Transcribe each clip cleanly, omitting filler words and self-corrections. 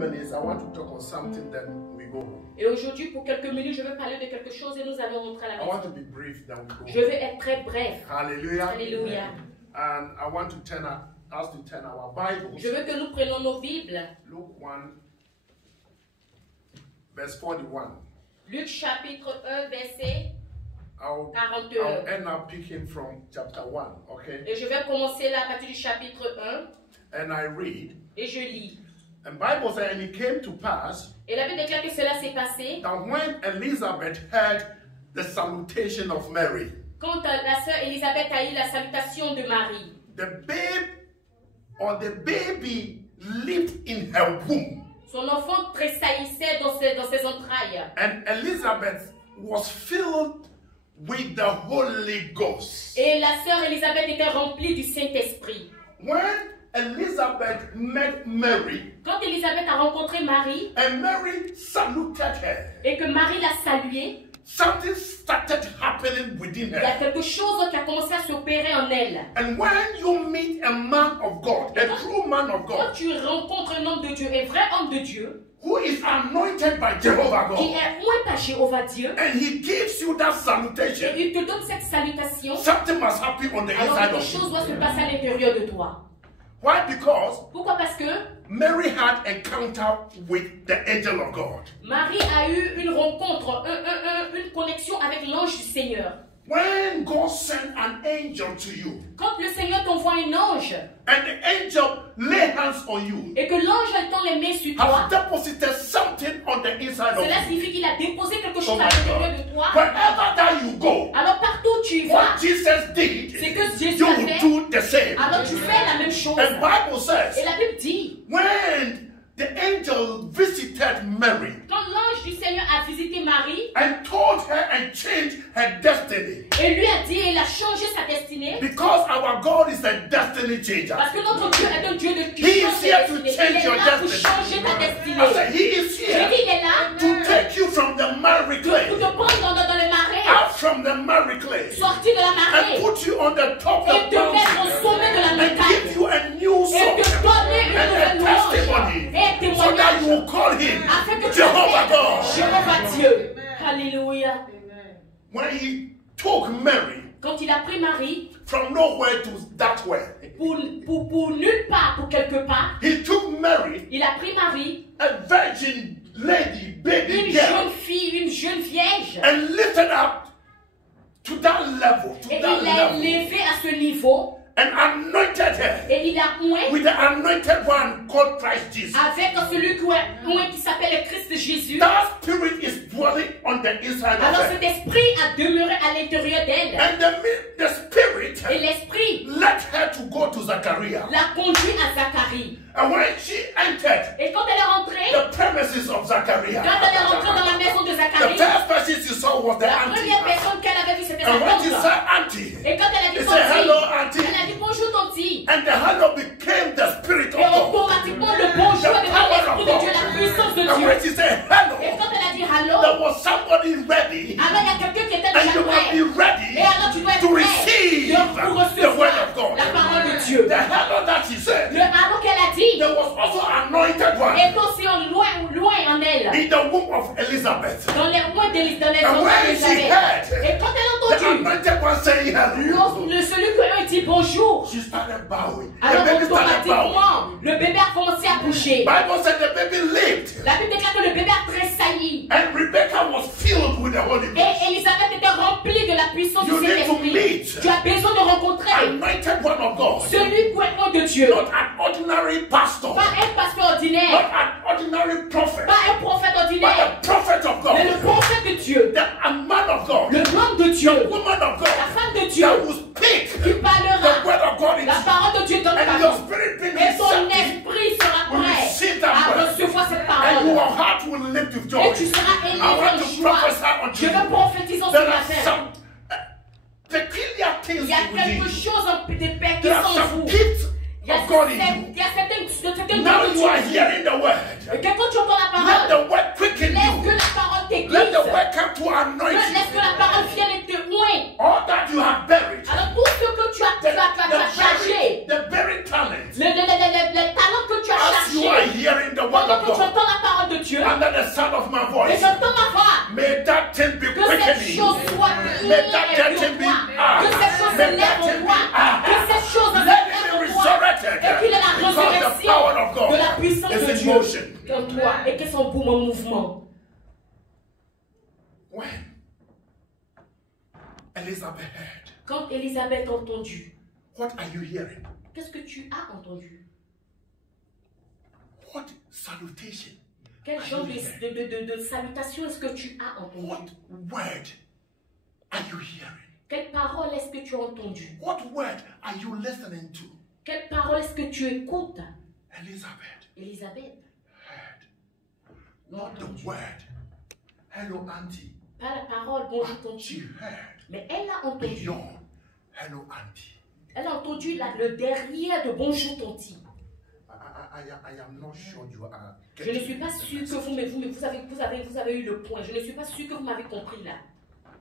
minutes, I want to talk on something, then we go. Et aujourd'hui, pour quelques minutes, je veux parler de quelque chose et nous allons rentrer à la I maison. want to be brief, then we go. Je veux être très bref. Hallelujah. Alléluia. And I want to turn us to turn our Bibles. Je veux que nous prenions nos Bibles. Luke 1, verse 41. Luc chapitre 1, verset I'll 41. end up picking from chapter 1, okay? Et je vais commencer là à partir du chapitre 1 And I read, et je lis. and Bible says, and it came to pass Et la Bible déclare que cela s'est passé that when Elizabeth heard the salutation of Mary, quand la sœur Élisabeth a eu la salutation de Marie. the baby leaped in her womb. Son enfant tressaillissait dans ses entrailles. And Elizabeth was filled with the Holy Ghost. Et la sœur Élisabeth était remplie du Saint-Esprit. When Elizabeth met Mary, Quand Élisabeth a rencontré Marie and Mary saluted her, et que Marie l'a saluée, something started happening within il y a her. quelque chose qui a commencé à s'opérer en elle. And when you meet a man of God, a true man of Quand God, tu rencontres un homme de Dieu, un vrai homme de Dieu, who is anointed by Jehovah qui God, est oint par Jéhovah Dieu, and he gives you that et salutation, il te donne cette salutation, something must happen on the alors inside quelque of chose you. doit se passer à l'intérieur de toi. Why? Because Pourquoi? Parce que Mary had encounter with the angel of God. Marie a eu une rencontre, une connexion avec l'ange du Seigneur. When God sent an angel to you, Quand le Seigneur t'envoie un ange and the angel lay hands on you, et que l'ange étend les mains sur toi, has deposited something on the inside of cela you. signifie qu'il a déposé quelque Oh chose my à l'intérieur God. de toi. Wherever that you go, Alors partout où tu vas, what Jesus did, c'est que Jésus you a will fait, do the same. alors tu fais la même chose. And Bible Et says, la Bible dit, when the angel visited Mary quand l'ange du Seigneur a visité Marie and told her and changed her destiny, et lui a dit, il a changé sa destinée, because our God is a destiny changer. parce que notre Dieu est un Dieu de qui He change is here tes to destinées. change Il est your là pour destiny. changer ta I destinée. said, He is J'ai here dit, il est là to take you from the miry pour clay, te prendre dans le marais, out from the miry clay, sortir de la and marée put you on the top of et the te mettre au mountain, sommet de la and montagne give you a new et song te donner une and nouvelle a louange testimony, et un so that témoignage you will call Him afin que tu Jehovah appelles God. Jéhovah Dieu. Alléluia. When He took Mary Quand il a pris Marie from nowhere to that way, pour nulle part, pour quelque part, He took Mary, il a pris Marie, a virgin lady, baby une girl, jeune fille, une jeune vierge, and lifted up to that level, et il l'a élevée à ce niveau and anointed her et il a oint with the anointed one called Christ Jesus. avec celui qui s'appelle le Christ Jésus. That spirit is dwelling on the inside of Alors her. cet esprit a demeuré à l'intérieur d'elle And the spirit et l'esprit led her to go to Zachariah. l'a conduit à Zacharie. And when she entered Et quand elle est rentrée, the premises of Zachariah, quand elle est rentrée dans la maison de the Zacharie, first person she saw was the la auntie. première personne qu'elle avait vue c'était sa And when she tante. saw auntie, Et quand elle a she dit said, "Hello, tonti, auntie." elle a dit bonjour tonti. And the hello became the spirit of Et God. automatiquement le bonjour est devenu l'esprit de Dieu, la puissance de And when Dieu. she said Et hello, quand elle a dit hello, there was somebody ready, alors il y a quelqu'un qui était and déjà you must prêt. be ready Et alors tu dois être to prêt receive pour the word recevoir of God. la parole de Dieu. The hello that she said, Le hello qu'elle a dit there was also anointed one est aussi loin en elle. in the womb of Elizabeth. Dans les mois dans les And enfants when she d'Élisabeth. heard Et quand elle a the entendu anointed one saying hello, celui qui a dit bonjour, she started bowing. The alors baby started bowing. automatiquement le bébé a commencé à bouger. Bible said the baby leaped, La Bible déclare que le bébé a tressailli. and Rebecca was filled with the Holy Ghost. Et Élisabeth était remplie de la puissance You du need to Saint-Esprit. meet Tu as besoin de rencontrer Anointed one of God, celui qui est un de Dieu. not an ordinary pastor, Pas un pasteur not ordinaire, an ordinary prophet, pas un prophète but ordinaire, the prophet of mais le God, prophète de Dieu, a man of God, le homme de Dieu, a woman of la God, femme de Dieu, that will speak qui the parlera word of God in la you, parole de Dieu dans ta and your vie. spirit being Et ton receptive, esprit sera will prêt receive that à word, recevoir cette and parole. your heart will lift with joy. Et tu seras I élevé want en to joie. prophesy unto Je veux you. prophétiser sur There la are terre. some peculiar things Il y a within quelque you. chose de paix qui There est are en some vous. gifts Il y a of God in you. certaines Now you are choses. hearing the word. Et que quand tu entends la Let parole, the word quicken laisse que you. la parole t'aiguise. Let the word come to anoint Laisse que you. la parole vienne et te oint. All that you have buried, Alors tout ce que tu as chargé, the buried talent, le talent que tu as as As you are hearing the word pendant of que tu God entends la parole de Dieu, under the sound of my et voice, j'entends ma voix, may that thing be que cette quickening. chose soit May that élevée thing en be toi, que cette chose may se lève that en thing be toi, que cette chose se let lève it be en toi, resurrected et qu'il ait la because the résurrection power of de la God puissance is de in Dieu motion. en toi et que son boum en mouvement. When Elizabeth heard, Quand Élisabeth a entendu, what are you hearing? qu'est-ce que tu as entendu? What salutation? Quel genre de salutation est-ce que tu as entendu? What word are you hearing? Quelle parole est-ce que tu as entendu? What word are you listening to? Quelle parole est-ce que tu écoutes? Elizabeth Élisabeth, heard. Not the word. Hello, auntie. pas la parole, bonjour She tontu, heard mais elle a entendu. beyond. Hello, auntie. Elle a entendu le derrière de bonjour tonti. I am not sure you are. Je ne suis pas sûr que vous avez eu le point. Je ne suis pas sûr que vous m'avez compris là.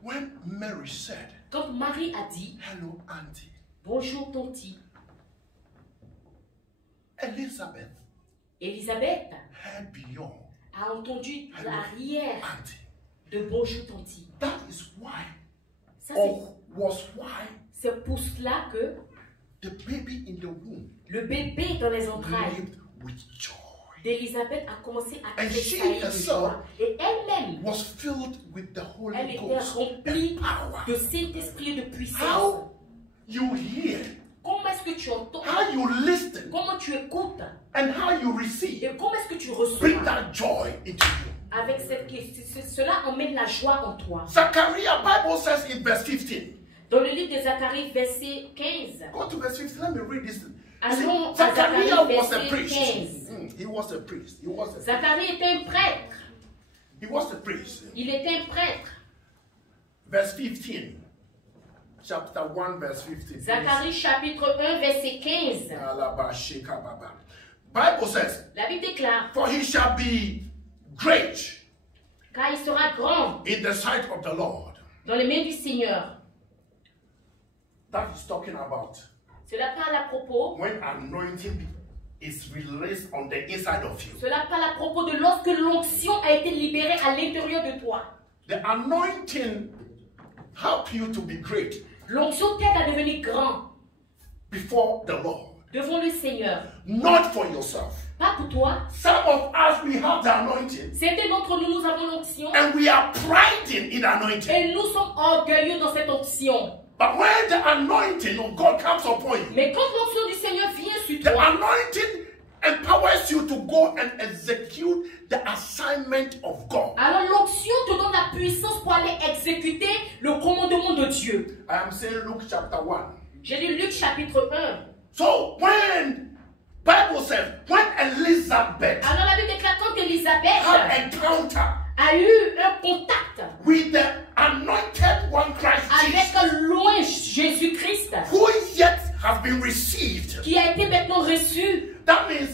When Mary said, Quand Marie a dit hello, auntie, bonjour tonti, Elizabeth Élisabeth heard beyond. a entendu l'arrière Auntie. de bonjour tonti. That is why, Ça, or was why, c'est pour cela que the baby in the womb le bébé dans les entrailles lived with joy. d'Élisabeth a commencé à And tressaillir she de joie. Et elle-même, Was filled with the Holy elle était Ghost remplie and power. de Saint-Esprit et de puissance. How you hear, Comment est-ce que tu entends? how you listen, Comment tu écoutes? and how you receive, Et comment est-ce que tu bring reçois? that joy into you. Avec cela emmène la joie en toi. Zechariah, Bible says in verse 15. Dans le livre de Zacharie, verset 15. Go to verse 15. Let me read this. Allons à Zechariah Zacharie, was a verset priest. 15. He was a priest. He was a Zacharie était un prêtre. He was a priest. Il était un prêtre. Verse 15. Chapter 1, verse 15. Zacharie chapitre 1, verset 15. Bible says, La Bible déclare, for he shall be great car il sera grand in the sight of the Lord. dans les mains du Seigneur. That is talking about Cela parle à propos. when anointing is released on the inside of you. Cela parle à propos de lorsque l'onction a été libérée à l'intérieur de toi. The anointing help you to be great L'onction t'aide à devenir grand before the Lord. devant le Seigneur. Not for yourself. Pas pour toi. Some of us, we have the anointing Certains d'entre nous, nous avons l'onction. and we are priding in anointing. Et nous sommes orgueilleux dans cette onction. But when the anointing of God comes upon you, Mais quand l'onction du Seigneur vient sur the toi, anointing empowers you to go and execute the assignment of God. alors l'onction te donne la puissance pour aller exécuter le commandement de Dieu. I am saying Luke chapter 1. J'ai lu Luc chapitre 1. So when Bible says, when Elizabeth Alors la Bible déclare quand had Élisabeth encounter a eu un contact with the anointed one Christ avec Jesus, loin Jésus-Christ, who yet has been received, qui a été maintenant reçu, that means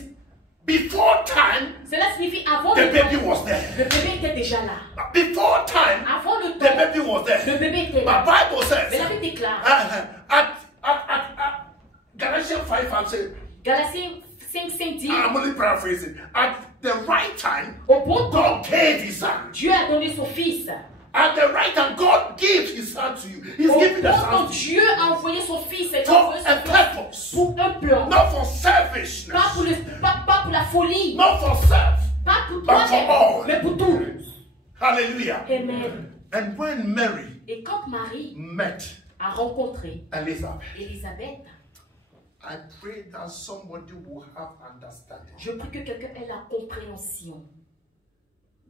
before time, cela signifie avant the le baby temps, was there. le bébé était déjà là. Before time, Avant le the temps, baby was le there. bébé était But là. Bible Mais la says, Bible déclare, at Galatians 5 and say, Galatiens 5 dit, I'm only paraphrasing, at the right time, au bon temps, God gave his son. Dieu a donné son fils. At the right time, God gives his son to you. He's Au giving the bon son temps, to you Dieu a envoyé son fils et for envoyé a son fils purpose, pour un plan. not for selfishness, Pas pour la folie, not for self, pas pour but for toi, all. mais pour tous. Hallelujah. Amen. And when Mary Et quand Marie met a rencontré Elizabeth, Élisabeth, I pray that somebody will have understanding. je prie que quelqu'un ait la compréhension.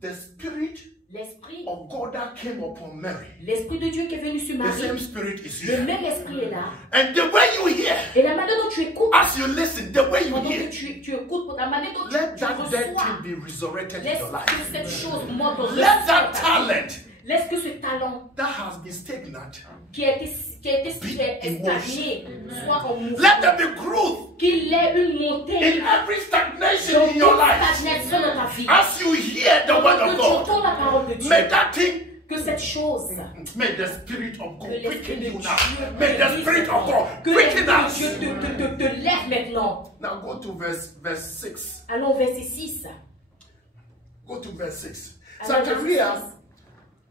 The spirit L'esprit, of God that came upon Mary, l'esprit de Dieu qui est venu sur the same Marie, spirit is le here. même esprit est là. And the way you hear, Et la manière dont tu écoutes, as you listen, the way you pendant que hear, tu écoutes, la manière dont let tu that dead reçois, thing be resurrected in laisse your que life. cette chose morte Let that talent laisse que ce talent that has been stagnant, qui a été stagné soit en mouvement. let there be growth Qu'il ait une montée, in every stagnation dans in your toute life. stagnation dans ta vie. As you hear the word Pendant of que tu God, entends la parole de Dieu, may that thing que cette chose, May the Spirit of que God l'Esprit quicken de you Dieu, now. May the Spirit of God que quicken l'Esprit de us. Dieu te lève maintenant. Now go to verse 6. Allons au verset 6. Go to verse 6. Alors, verset Zachariah 6.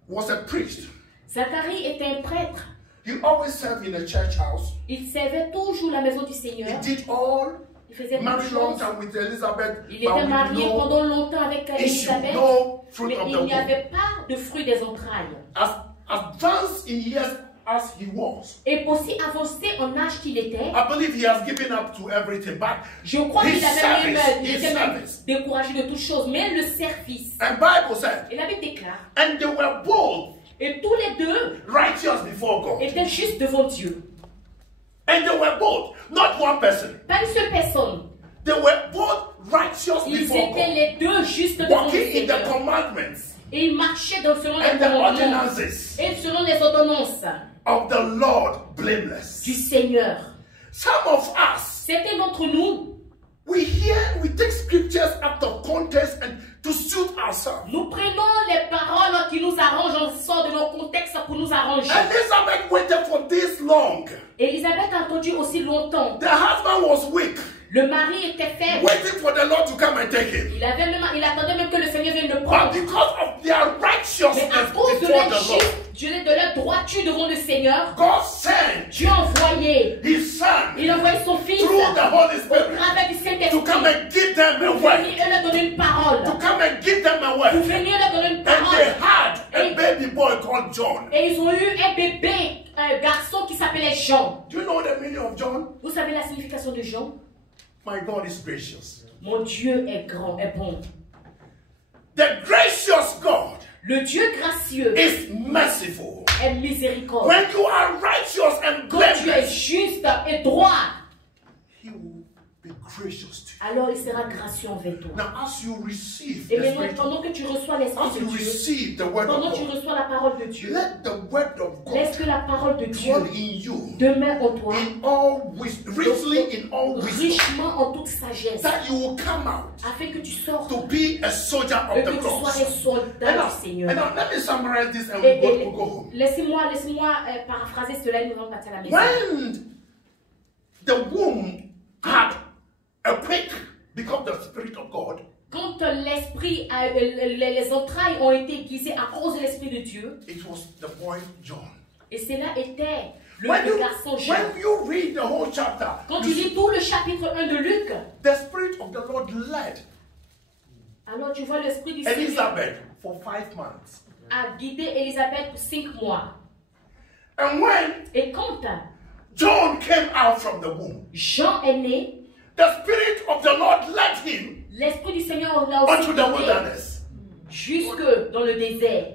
was a priest. Zacharie était un prêtre. He always served in a church house. Il servait toujours la maison du He Seigneur. did all. Il faisait beaucoup Married de long choses. time with Elizabeth. Il but était with marié no pendant longtemps avec issue, Élisabeth. no fruit Mais of the il n'y womb. avait pas de fruit des entrailles. As advanced in years as he was, Et aussi avancé en âge qu'il était, I believe he has given up to everything. But je crois his qu'il avait même, service, il his était même service. découragé de toutes choses. Mais le service, And Bible said, et la Bible déclare, and they were both et tous les deux righteous before God. étaient justes devant Dieu. And they were both, not one person. Pas une seule personne. They were both righteous Ils before étaient God. les deux justes devant le Walking in the Seigneur. commandments Et ils marchaient selon les and the commandements ordinances et selon les ordonnances of the Lord blameless. du Seigneur. Some of us, Certains d'entre nous, we take scriptures out of context and to suit ourselves. nous prenons les paroles qui nous arrangent, on sort de nos contextes pour nous arranger. Elizabeth waited for this long. Élisabeth a attendu aussi longtemps. The husband was weak, Le mari était faible. waiting for the Lord to come and take him. Il attendait même que le Seigneur vienne le But prendre. because of their Mais à righteousness cause de before leur the Lord, de leur droiture devant le Seigneur, God sent Dieu a envoyé. his son Il a envoyé son fils through the Holy au Spirit travers du to Saint-Esprit come and give them a pour word. venir et leur donner une parole. To come and give them a Pour word. venir leur donner une And they parole. had a baby boy called John. Et ils ont eu un bébé, un garçon qui s'appelait Jean. Do you know the meaning of John? Vous savez la signification de Jean? My God is gracious. Mon Dieu est grand, est bon. The gracious God Le Dieu gracieux is merciful. est miséricorde. When you are righteous and Quand tu es blameless, juste et droit, He will be gracious to you. alors il sera gracieux envers toi. Now, as you receive Et the maintenant, Spirit, pendant que tu reçois l'Esprit as de you Dieu, receive the word pendant of que tu God, reçois la parole de Dieu, let the word of God laisse que la parole de Dieu dwell in you demeure en toi, in all richly in all wisdom, richement en toute sagesse, that you will come out afin que tu sortes to be a soldier et of que the tu sois cross. un soldat du Seigneur. And now let me summarize this and Et- we'll go home. Laissez-moi paraphraser cela et nous allons partir à la maison. When the womb had a quake because the Spirit of God, Quand l'esprit, les entrailles ont été aiguisées à cause de l'Esprit de Dieu, it was the boy John. et cela était le garçon Jean. When you read the whole chapter, Quand tu lis tout le chapitre 1 de Luc, the Spirit of the Lord led alors tu vois l'Esprit du Seigneur Elizabeth for 5 months. a guidé Élisabeth pour 5 mois. And when Et quand John came out from the womb, Jean est né, the Spirit of the Lord led him l'Esprit du Seigneur l'a aussi unto the guidé wilderness. jusque dans le désert.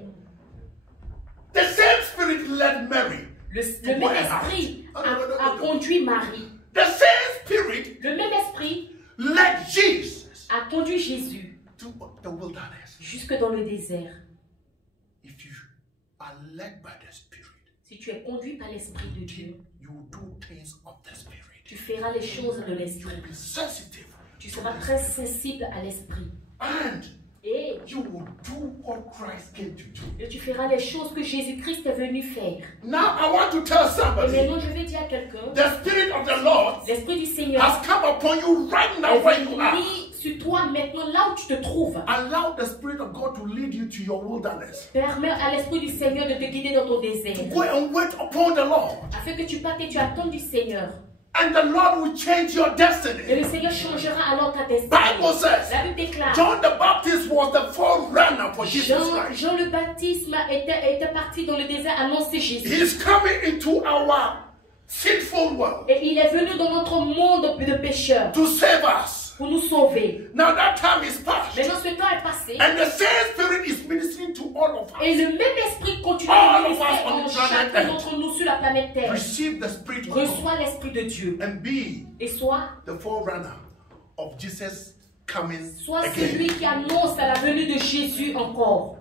The same Spirit led Mary. Le même esprit a conduit Marie. The same Spirit Le même esprit led Jesus a conduit Jésus to the wilderness. jusque dans le désert. If you are led by the Spirit, Si tu es conduit par l'Esprit de Dieu, you will do things of the Spirit. tu feras les choses de You l'Esprit. will be sensitive. Tu seras très sensible à l'Esprit. And Et you will do what Christ came to do. tu feras les choses que Jésus-Christ est venu faire. Now I want to tell Et somebody, maintenant, je vais dire à quelqu'un, the Spirit of the Lord l'Esprit du Seigneur has come upon you right now est where you are. venu sur toi maintenant, là où tu te trouves. Allow the Spirit of God to lead you to your wilderness. Permets à l'Esprit du Seigneur de te guider dans ton désert. Go and wait upon the Lord. Afin que tu partes et tu attends du Seigneur. And the Lord will change your Et destiny. le Seigneur changera alors ta destinée. Bible says La Bible déclare, John the Baptist was the forerunner for Jesus Christ. Jean le Baptiste était parti dans le désert annoncer Jésus. He's coming into our sinful world Et il est venu dans notre monde de pécheurs to save us. pour nous sauver. Now that time is past. Maintenant ce temps est passé. And the same Spirit is ministering to all of Et us. le même esprit continue All à of us ministrer on en the planet chacun Earth. d'entre nous sur la planète Terre. Receive the Spirit of God Reçois l'Esprit de Dieu. and be Et sois the forerunner of Jesus coming celui again. qui annonce à la venue de Jésus encore.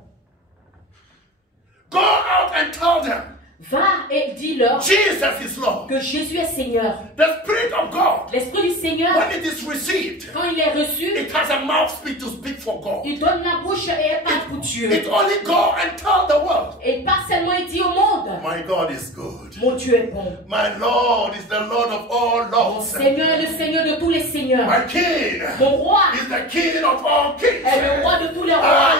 Go out and tell them Va et dis-leur Jesus is Lord. que Jésus est Seigneur. The Spirit of God, L'Esprit du Seigneur, when it is received, quand il est reçu, it has a mouthpiece to speak for God. il donne la bouche et il parle pour Dieu. It only go and tell the world, Et il part seulement et dit au monde, my God is good. mon Dieu est bon. My Lord is the Lord of all Mon lords. Seigneur est le Seigneur de tous les seigneurs. My King Mon roi is the King of all kings. est le roi de tous les rois.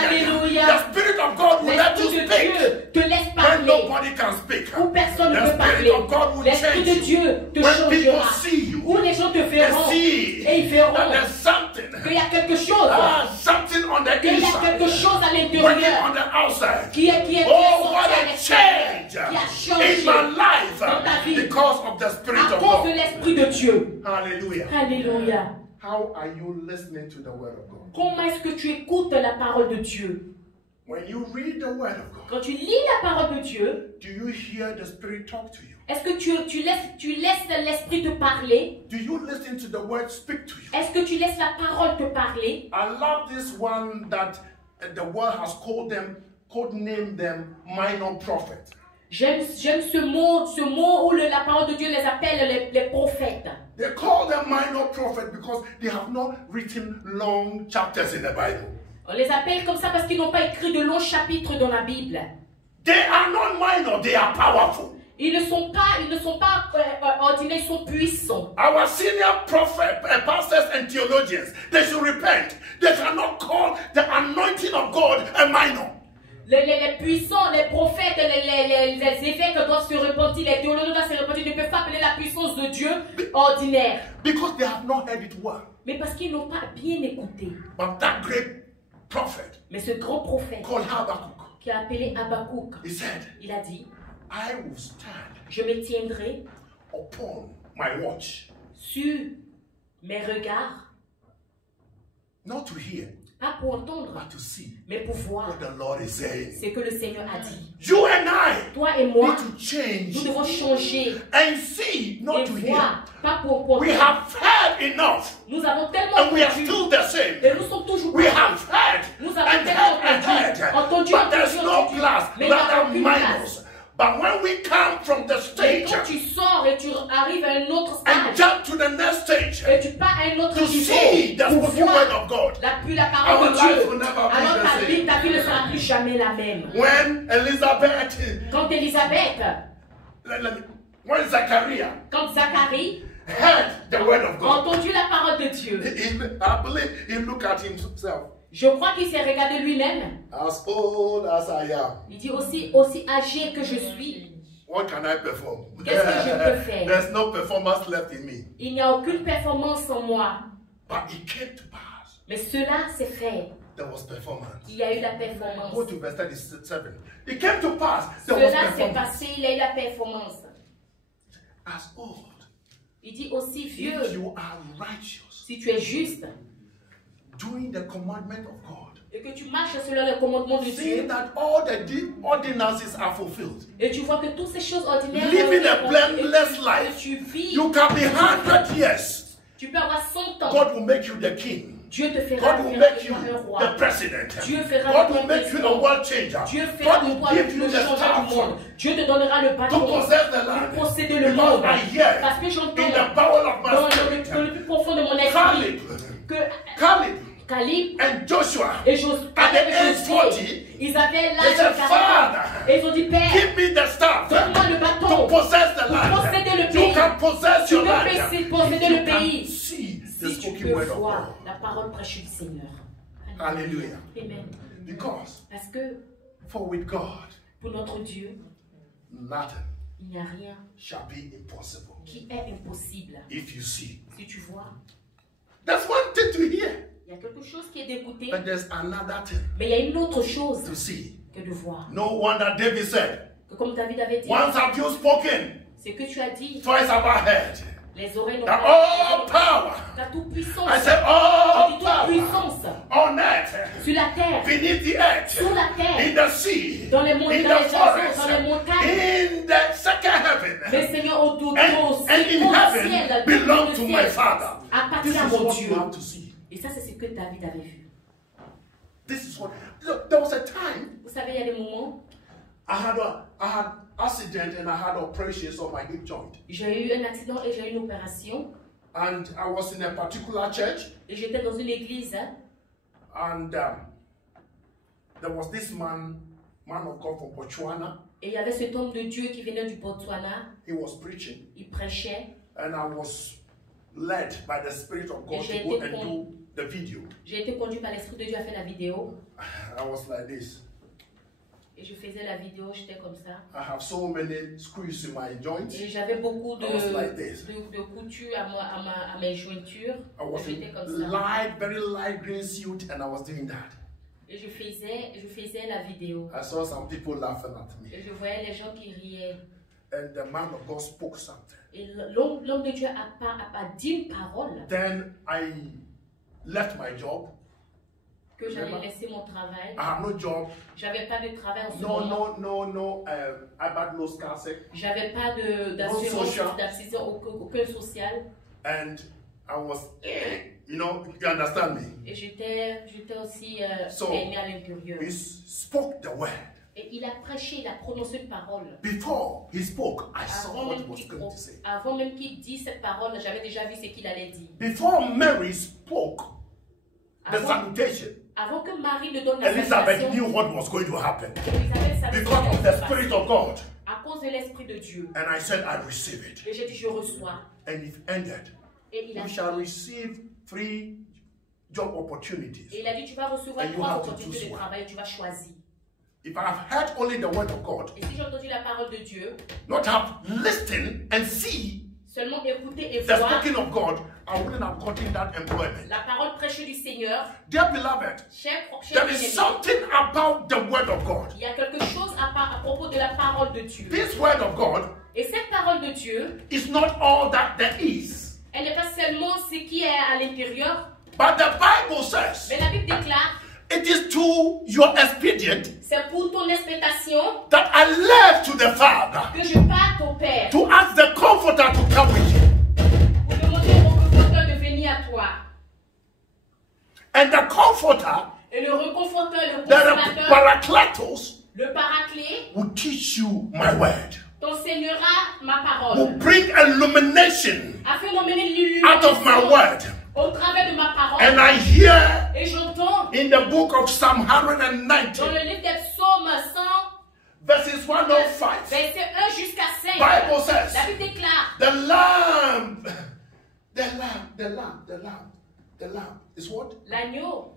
Alléluia. The Spirit of God will let you L'Esprit de speak Dieu te laisse when parler nobody can speak. où personne ne The peut Spirit parler. of God will L'Esprit de change you. Dieu te When people changera. see you, Où les gens te they verront see et ils verront that there's something, qu'il y a quelque chose. something on the Qu'il y a quelque inside, chose à working l'intérieur on the outside. qui est Oh, what sorti à a l'extérieur, change qui a changé in my life dans ta vie because of the Spirit à of cause de God. l'Esprit de Dieu. Hallelujah. Alléluia. How are you listening to the Word of God? Comment est-ce que tu écoutes la parole de Dieu? When you read the Word of God, Quand tu lis la parole de Dieu, do you hear the Spirit talk to you? est-ce que tu laisses l'Esprit te parler? Do you listen to the Word speak to you? Est-ce que tu laisses la parole te parler? I love this one that the world has codenamed them minor prophets. J'aime ce mot où la parole de Dieu les appelle les prophètes. They call them minor prophets because they have not written long chapters in the Bible. On les appelle comme ça parce qu'ils n'ont pas écrit de longs chapitres dans la Bible. They are not minor, they are powerful. Ils ne sont pas ordinaires, ils sont puissants. Our senior pastors and theologians, they should repent. They cannot call the anointing of God a minor. Les puissants, les prophètes, les évêques doivent se repentir, les théologiens doivent se repentir, ne peuvent pas appeler la puissance de Dieu ordinaire. Because they have not heard it well. Mais parce qu'ils n'ont pas bien écouté. But that great prophet Mais ce grand prophète called Habakkuk, qui a appelé Habakkuk, he said, il a dit, I will stand je me tiendrai upon my watch, sur mes regards, not to hear, pas pour entendre, but to see mais pour voir what the Lord is saying. ce que le Seigneur a dit. You and I Toi et moi, need to change nous devons changer and see, not et to hear. voir, pas pour We entendre. have heard enough, Nous avons tellement and we are entendu, still the same. et nous sommes toujours We pareils. have heard Nous and avons tellement heard, entendu, but there's no entendu, class, mais il n'y a rather aucune place. minors. But when we come from the Et stage quand tu sors et tu arrives à un autre and stage, jump to the next stage et tu pars à un autre to niveau, see the pour spoken word voir of God, la parole our de life Dieu, will never be alors the same. ta vie ne sera plus jamais la même. When Elizabeth, Quand Élisabeth, when Zachariah quand Zacharie heard the word of a God, entendu la parole de Dieu, I believe he looked at himself. je crois qu'il s'est regardé lui-même. As old as I am, Il dit aussi âgé que je suis, what can I perform? qu'est-ce que je peux faire? There's no performance left in me. Il n'y a aucune performance en moi. But it came to pass. Mais cela s'est fait. There was performance. Il y a eu la performance. Go to verse 37. It came to pass. There was Cela s'est performance. passé, il y a eu la performance. As old, Il dit aussi if vieux, you are righteous, si tu es juste doing the commandment of God, et que tu marches selon le commandement de seeing Dieu that all the ordinances are fulfilled, et tu vois que toutes ces choses ordinaires living a ont été blameless accomplies, life, et tu vis, you can be 100 years. tu peux avoir 100 ans. God will make you the king. Dieu te fera God will devenir make you un roi. the president. Dieu fera God de toi will make you a world changer. Dieu fera God de will toi give you le the changeur du monde. staff Dieu te donnera le to bâton possess the pour land. posséder le Because monde. I hear Parce que in j'entends the bowel of my dans spirit, le plus profond de mon esprit Caleb, que Caleb and Joshua, et Josué, at the age 40, ils avaient they l'âge said, de 40 ans. Father, Et ils ont dit, Père, give me the staff donne-moi le to bâton. possess the Pour posséder le land. pays. You can possess Tu your peux land posséder if le you can pays. see the Si tu spoken peux word of voir God. la parole prêchée du Seigneur. Hallelujah. Amen. Because Parce que for with God, pour notre Dieu, nothing il n'y a rien shall be impossible. qui est impossible. If you see, Si tu vois, that's one thing to hear, il y a quelque chose qui est d'écouter, but there's another thing mais il y a une autre chose to see. que de voir. No wonder David said, Que comme David avait dit, once have you spoken, ce que tu as dit, twice have I heard. les oreilles n'ont That pas all power, ta toute puissance. I said On all dit toute power puissance on earth, sur la terre, beneath the earth, sous la terre, in the sea, dans les montagnes, in dans the les forest, oiseaux, dans les montagnes. in the second heaven, Mais Seigneur, au tout and in heaven belong to my Father. This appartient is à mon what you Dieu. have to see. Et ça, c'est ce que David avait vu. This is what. There was a time Vous savez, il y a des moments, I I had accident and I had operations on my hip joint. J'ai eu un accident et j'ai eu une opération. And I was in a particular church. Et j'étais dans une église. And there was this man of God from Botswana. Et il y avait cet homme de Dieu qui venait du Botswana. He was preaching. Il prêchait. And I was led by the Spirit of God to go and do the video. J'ai été conduit par l'Esprit de Dieu à faire la vidéo. I was like this. Et je faisais la vidéo, j'étais comme ça. I have so many screws in my joints. Et j'avais beaucoup de couture à mes jointures. I was J'étais in comme ça. light, very light green suit, and I was doing that. Et je faisais la vidéo. I saw some people laughing at me. Et je voyais les gens qui riaient. And the man of God spoke something. Et l'homme de Dieu a dit une parole. Then I left my job. Que j'allais laisser mon travail. I have no job. J'avais pas de travail en ce moment. No. I had no scarcity. J'avais pas d'assurance, aucun social. And I was, you understand me. Et j'étais aussi aimé à l'intérieur. He spoke the word. Et il a prêché, il a prononcé une parole. Before he spoke, I saw what he was going to say. Avant même qu'il dise cette parole, j'avais déjà vu ce qu'il allait dire. Before Mary spoke the salutation, avant que Marie ne donne la Elizabeth salutation, knew what was going to happen Elisabeth savait because of the Spirit of God. À cause de l'Esprit de Dieu. And I said, I receive it. Et j'ai dit, je reçois. And it ended. Et il a You shall receive 3 job opportunities. Et il a dit, tu vas recevoir 3 opportunités de travail, tu vas choisir. If I have heard only the word of God, et si j'ai entendu la parole de Dieu, not have listened and see seulement écouter et the voir speaking of God, I wouldn't have gotten that employment. La parole prêchée du Seigneur. Dear beloved, there is something about the word of God. Il y a quelque chose à propos de la parole de Dieu. This word of God, et cette parole de Dieu, is not all that there is. Elle n'est pas seulement ce qui est à l'intérieur. But the Bible says, mais la Bible déclare, it is to your expedient c'est pour ton expectation that I left to the Father que je parte au Père to ask the Comforter to come with you. Pour demander au Réconforteur de venir à toi. And the Comforter, et le Réconforteur, le Consolateur, Paracletos, le Paraclet, will teach you my word. T'enseignera ma parole. Will bring illumination afin d'emmener l'illumination out of my word. Au travers de ma parole. And I hear et j'entends in the book of Psalm 190, dans le livre des psaumes 100, verses 105, verset 1 jusqu'à 5, Bible says, la Bible déclare, the lamb is what? L'agneau.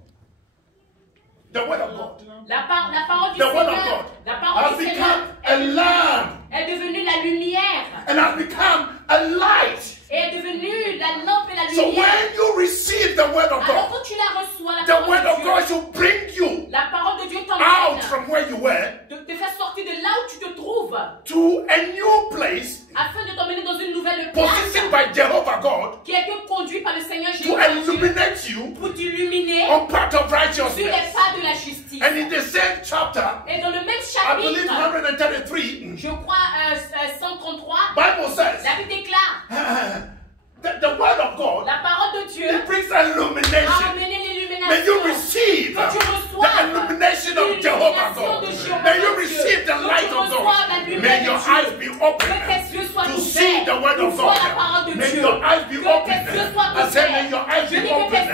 The word of God. La parole du the Seigneur. Word of God La parole du Seigneur a lamb. Est devenue la lumière. And has become a light. Et est devenue la lampe et la lumière. So when you receive the word of alors God, quand tu la reçois, la the parole word de of Dieu, God should bring you la parole de Dieu out t'emmène from where you were de te faire sortir de là où tu te trouves to a new place afin de t'emmener dans une nouvelle place positioned by Jehovah God qui a été conduite par le Seigneur Jésus to illuminate you pour t'illuminer on path of sur righteousness. les pas de la justice. And in the same chapter, et dans le même I believe chapitre, 133, je crois 133, Bible says, la Bible déclare the word of God, la parole de Dieu it brings a illumination. amené l'illumination. May you receive Que tu the reçoives illumination of Jehovah God. May you receive the light of God. May your eyes be open to see the word of God. May your eyes be open. I said, may your eyes be open.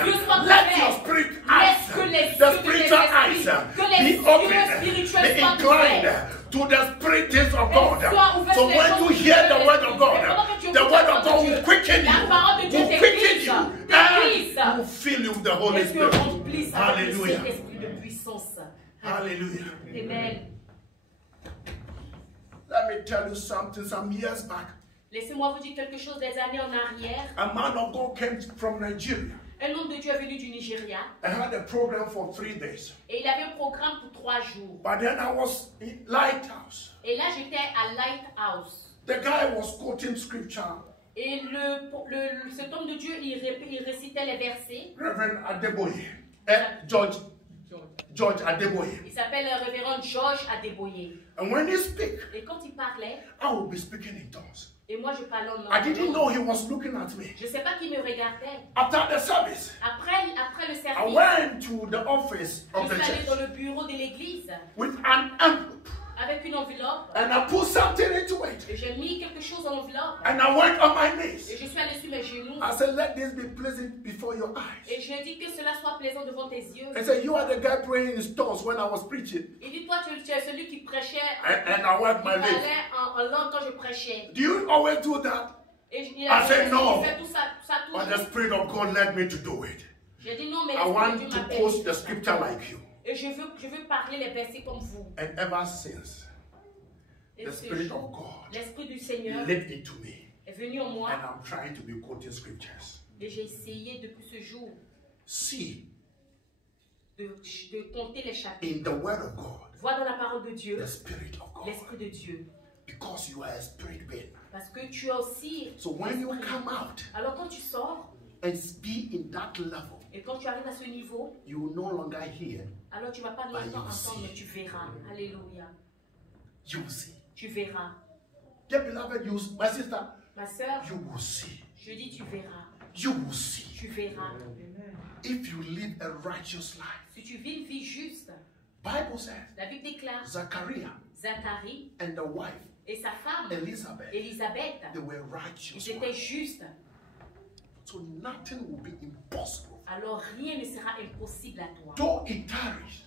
Let your spirit eyes, the spiritual eyes, be open, be inclined to the spirit things of God. So when you hear the word of God, the word of God will quicken you, and will fill you with the Holy Spirit. Hallelujah. Hallelujah. Amen. Let me tell you something. Some years back, Laissez-moi vous dire quelque chose des années en arrière. a man of God came from Nigeria. Un homme de Dieu est venu du Nigeria. I had a program for 3 days. Et il avait un programme pour 3 jours. But then I was in Lighthouse. Et là, j'étais à Lighthouse. The guy was quoting scripture. Et cet homme de Dieu, il récitait les versets. Reverend Adeboye. George Adeboye. Il s'appelle le révérend George Adeboye. And when he speak, Et quand il parlait, I will be speaking in tongues. et moi je parlais en I anglais. didn't know he was looking at me. Je ne sais pas qui me regardait. After the service, Après le I service, went to the office of je the suis allée dans church le bureau de l'église with an envelope. avec avec une enveloppe. And I put something into it. Et j'ai mis quelque chose dans l'enveloppe. And I went on my knees. Et je suis allé sur mes genoux. I said, let this be pleasant before your eyes. Et je lui ai dit que cela soit plaisant devant tes yeux. I said, you are the guy praying in tongues when I was preaching. Il dit, toi, tu es celui qui prêchait. And I wiped my lips. En langue quand je prêchais. Do you always do that? Et il I said, no. fait tout ça But the Spirit of God led me to do it. J'ai dit non, mais I want Dieu to m'appelle. post the scripture like you. Et je veux parler les versets comme vous. And ever since, Et the ce Spirit jour, of God l'Esprit du Seigneur led into me. est venu en moi. And I'm trying to be quoting scriptures. Et j'ai essayé depuis ce jour See de compter les chapitres. in the Word of God Vois dans la parole de Dieu the Spirit of God. l'Esprit de Dieu. Because you are a spirit being. Parce que tu as aussi. So when you come out Alors quand tu sors and be in that level, et quand tu arrives à ce niveau, you will no longer hear, alors tu ne vas pas But longtemps you entendre, see. mais tu verras. Alléluia. you will see. Tu verras. Dear beloved, my sister, Ma soeur, you will see. je dis tu verras. You will see. Tu verras. If you live a righteous life. Si tu vis une vie juste, Bible says, la Bible déclare Zachariah Zacharie and the wife, et sa femme, Elizabeth, Elisabeth, they were righteous. ils étaient justes. So nothing will be impossible. Alors rien ne sera impossible à toi. Though it tarries,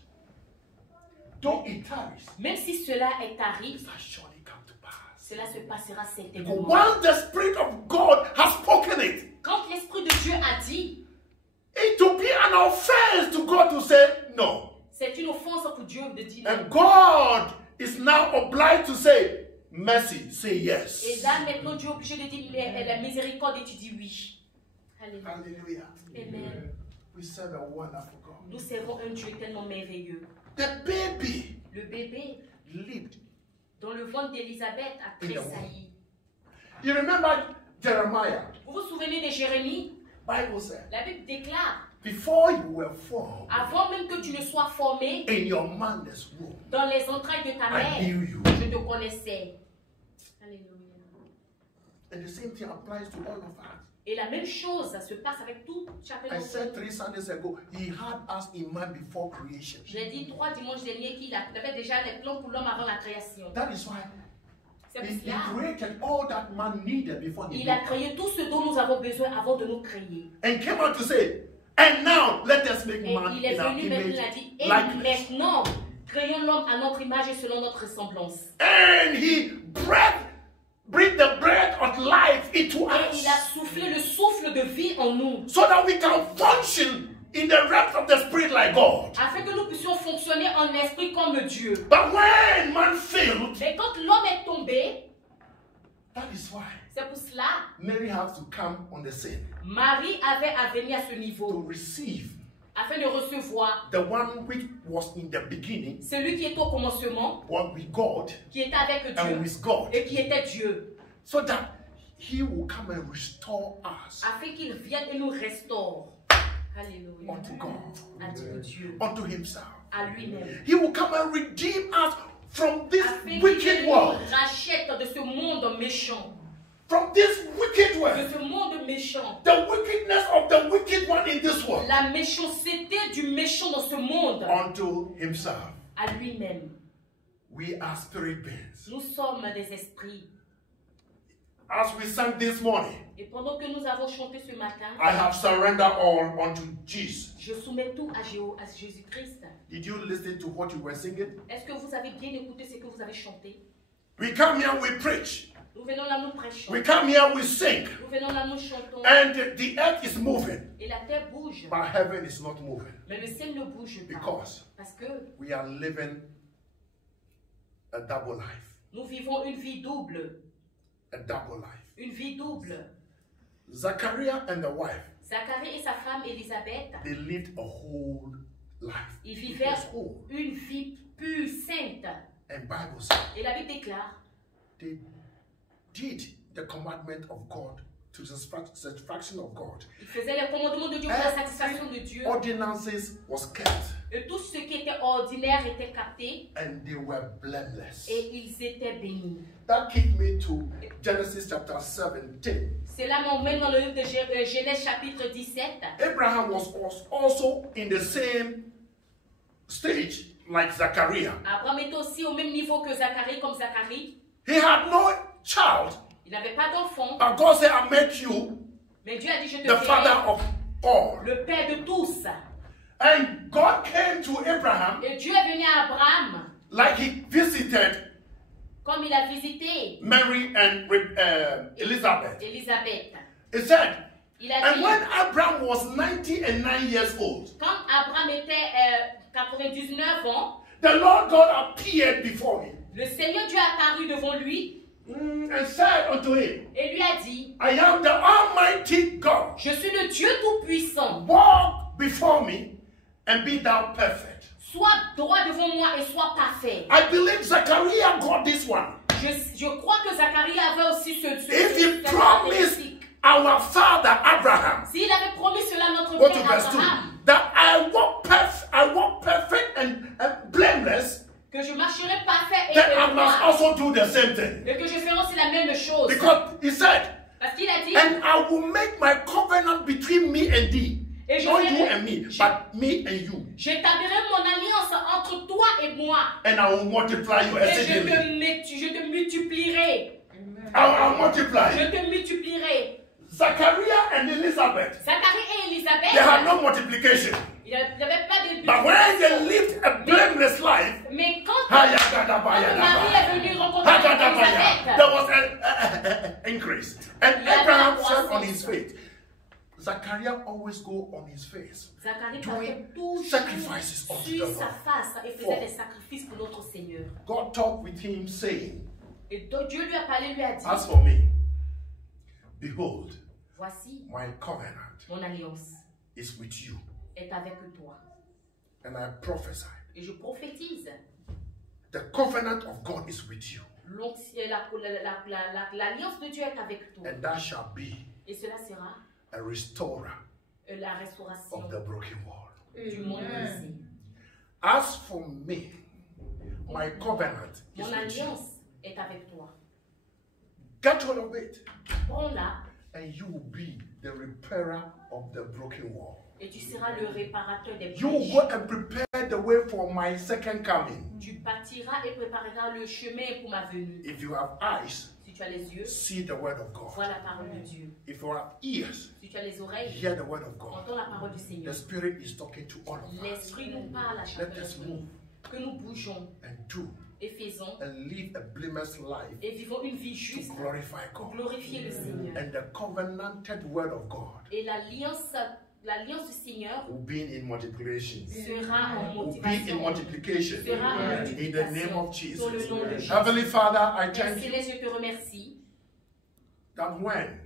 Même si cela est arrive, it shall surely come to pass. cela se passera Because certainement. once the Spirit of God has spoken it, Quand l'Esprit de Dieu a dit, it will be an offense to God to say no. c'est une offense pour Dieu de dire And non. God is now obliged to say, mercy, say yes. Et là maintenant Dieu est obligé de dire la miséricorde et tu dis oui. Alléluia. Hallelujah. Amen. We serve a wonderful God. Nous servons un Dieu tellement merveilleux. The baby Le bébé lived. dans le ventre d'Élisabeth a tressailli. You remember Jeremiah? Vous vous souvenez de Jérémie? Bible says, La Bible déclare, before you were formed avant même que tu ne sois formé in your mother's womb, dans les entrailles de ta I knew mère, you. je te connaissais. Alléluia. And the same thing applies to all of us. Et la même chose ça se passe avec tout chacun I d'entre said nous. 3 Sundays ago, He had us in mind before creation. J'ai dit 3 dimanches derniers qu'il avait déjà les plans pour l'homme avant la création. That is why C'est pour He cela. created all that man needed before He Il a made créé tout ce dont nous avons besoin avant de nous créer. and came out to say, and now let us make Et man il est in our venu maintenant, image, il a dit, et likeness. maintenant, créons l'homme à notre image et selon notre ressemblance. And He breathed the breath of life into Et il a us, soufflé le souffle de vie en nous, so that we can function in the realms of the Spirit like God. afin que nous puissions fonctionner en esprit comme Dieu. But when man failed, Mais quand l'homme est tombé, that is why c'est pour cela, Mary has to come on the scene Marie avait à venir à ce to niveau, receive afin de recevoir the one which was in the beginning, celui qui est au commencement, was with God qui était avec and Dieu, with God, et qui était Dieu, so that He will come and restore us afin qu'il vienne et nous restaure. Alléluia. unto God, À Dieu, unto Himself. à lui-même. He will come and redeem us from this Afin wicked qu'il nous world, rachète de ce monde méchant. from this wicked De world, ce monde méchant. the wickedness of the wicked one in this world, La méchanceté du méchant dans ce monde. unto Himself. À lui-même. We are spirit beings. Nous sommes des esprits. As we sang this morning, Et pendant que nous avons chanté ce matin, I have surrendered all unto Jesus. je soumets tout à Jésus-Christ. Did you listen to what you were singing? Est-ce que vous avez bien écouté ce que vous avez chanté? We come here, we preach. Nous venons là, nous prêchons. We come here, we sing. Nous venons là, nous chantons. And the earth is moving, Et la terre bouge. but heaven is not moving. Mais le ciel ne bouge pas. Because Parce que we are living a double life. nous vivons une vie double. A double life. Une vie double. Zachariah and the wife, Zacharie et sa femme Elisabeth, they lived a whole life. ils It vivaient was whole. une vie pure, sainte. And Bible says Et la Bible déclare, they did the commandment of God to the satisfaction of God. ils faisaient les commandements de Dieu pour la satisfaction de Dieu. Ordinances was kept Et tout ce qui était ordinaire était capté and they were blameless. et ils étaient bénis. That kicked me to Genesis chapter 17. Cela m'emmène dans le livre de Genèse chapitre 17. Abraham was also in the same stage like Zachariah. Abraham était aussi au même niveau que Zacharie, comme Zacharie. He had no child. Il n'avait pas d'enfant. But God said, I make you Mais Dieu a dit, je te the father fais of all. le père de tous. And God came to Abraham Et Dieu est venu à Abraham, like he visited comme il a visité Mary and Elizabeth. Élisabeth. He said, Il a and dit, when Abraham was 99 years old, quand Abraham était 99 ans, the Lord God appeared before him le Seigneur Dieu est apparu devant lui and said unto him, et lui a dit, I am the Almighty God. je suis le Dieu Tout-Puissant. Walk before me and be thou perfect. Sois droit devant moi et sois parfait. I believe Zachariah got this one. Je crois que Zacharie avait aussi If he cette promised caractéristique. our father Abraham, S'il avait promis cela à notre go to père verse 2, Abraham, that I walk perfect and blameless, que je marcherai parfait et then I must droit, also do the same thing. et que je ferai aussi la même chose. Because he said, Parce qu'il a dit, and I will make my covenant between me and thee. et je Not ferai- you and me, but me and you. j'établirai mon alliance entre toi et moi. And I will multiply you Et je exceedingly. te multiplierai. I'll multiply. Je te multiplierai. Zachariah and Elizabeth, Zacharie et Élisabeth, they had no multiplication. il n'y avait pas de But when they lived a blameless life, Mais quand Marie est venue rencontrer Élisabeth, there was an increase. And Abraham fell on his face. Zachariah always go on his face, Zacharie doing partait toujours sacrifices unto the sur sa Lord. face et faisait des sacrifices pour notre Seigneur. God talked with him, saying, Et donc Dieu lui a parlé, lui a dit, as for me, behold, voici my covenant mon alliance is with you. est avec toi. And I prophesied, Et je prophétise, the covenant of God is with you. l'alliance de Dieu est avec toi. And that shall be Et cela sera a restorer la restauration of the broken wall. du monde brisé. As for me, my covenant is Mon with you. alliance est avec toi. Get hold of it, Prends-la and you will be the repairer of the broken wall. et tu seras le réparateur des You will brèches. go and prepare the way for my second coming. Tu bâtiras et prépareras le chemin pour ma venue. If you have eyes, Si tu as les yeux, see the word of God. vois la parole de Dieu. If you have ears, Si tu as les oreilles, hear the word of God. entends la parole du The Seigneur. Spirit is talking to all of us. L'Esprit nous parle à chacun Let us d'entre nous. move Que nous bougeons and do et faisons and live a blameless life et vivons une vie to juste glorify pour God. glorifier le Seigneur. And the covenanted word of God Et l'alliance du Seigneur will be in multiplication. sera en Will be in motivation. multiplication. Sera en In the name of multiplication. Dans le Jesus. nom de Jésus. Heavenly Father, I Père thank you Céleste, je te remercie. that when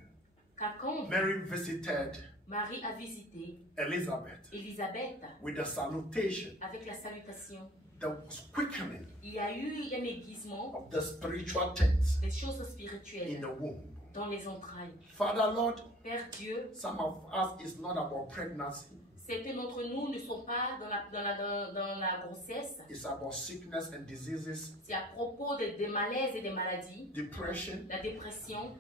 Car quand Mary visited Marie a visité Elizabeth Élisabeth with the salutation, avec la salutation, there was quickening il y a eu un aiguisement of the spiritual things des choses in spirituelles the womb. dans les entrailles. Father Lord, Père Dieu, some of us is not about pregnancy, certains d'entre nous ne sont pas dans la grossesse. it's about sickness and diseases, C'est à propos des malaises et des maladies, depression, la dépression,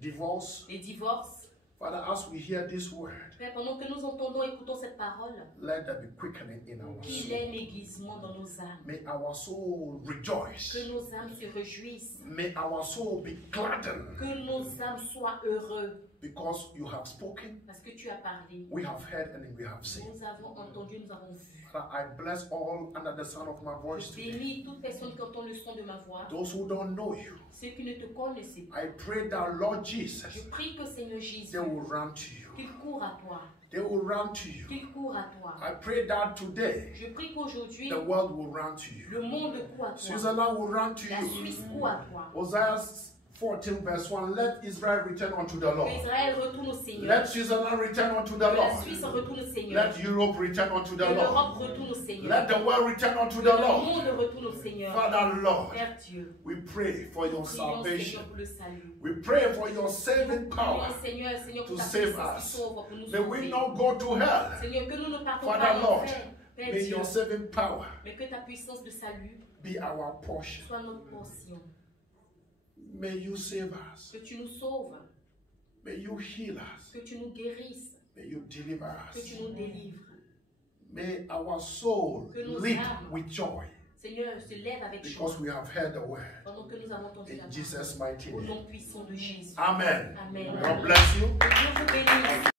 divorce. les divorces. Father, as we hear this word, Père, pendant que nous entendons, écoutons cette parole, let there be quickening in our qu'il soul. y ait un aiguisement dans nos âmes. May our soul rejoice. Que nos âmes se réjouissent. May our soul be gladdened Que nos âmes soient heureux. because you have spoken, Parce que tu as parlé. we have heard, and we have seen. Nous avons entendu, nous avons vu. Father, I bless all under the sound of my voice Je today. bénis toute personne qui entend le son de ma voix. Those who don't know you, Ceux qui ne te connaissent pas. I pray that Lord Jesus, Je prie que Seigneur Jésus, they will run to you. qu'il court à toi. They will run to you. Qu'il court à toi. I pray that today, Je prie qu'aujourd'hui, the world will run to you. le monde court à toi. Switzerland will run to La you. Suisse court à toi. Hosea 14 verse 1, let Israel return unto the Que Lord. Israël retourne au Seigneur. Let Switzerland return unto the Que la Lord. Suisse retourne au Seigneur. Let Europe return unto Que the Lord. l'Europe retourne au Seigneur. Let the world return unto Que the le Lord. monde retourne au Seigneur. Father Lord, Père Dieu, we pray for your prions salvation. Seigneur pour le salut. We pray for your saving power Prions Seigneur, Seigneur to pour ta save puissance us. qui sauve pour nous May we sauver. not go to hell. Seigneur, que nous ne partons Father pas en Lord, enfer. Père may Dieu, your saving power mais que ta puissance de salut be our portion. soit notre portion. May you save us. Que tu nous sauves, May you heal us. que tu nous guérisses, May you deliver que us. tu nous délivres. May our soul leap with joy. Seigneur, se lève avec joie. Because we have heard the word. Pendant que nous avons entendu la In parole. Jesus' mighty Au name. nom puissant de Jésus. Amen. Amen. God bless you. Que Dieu vous bénisse.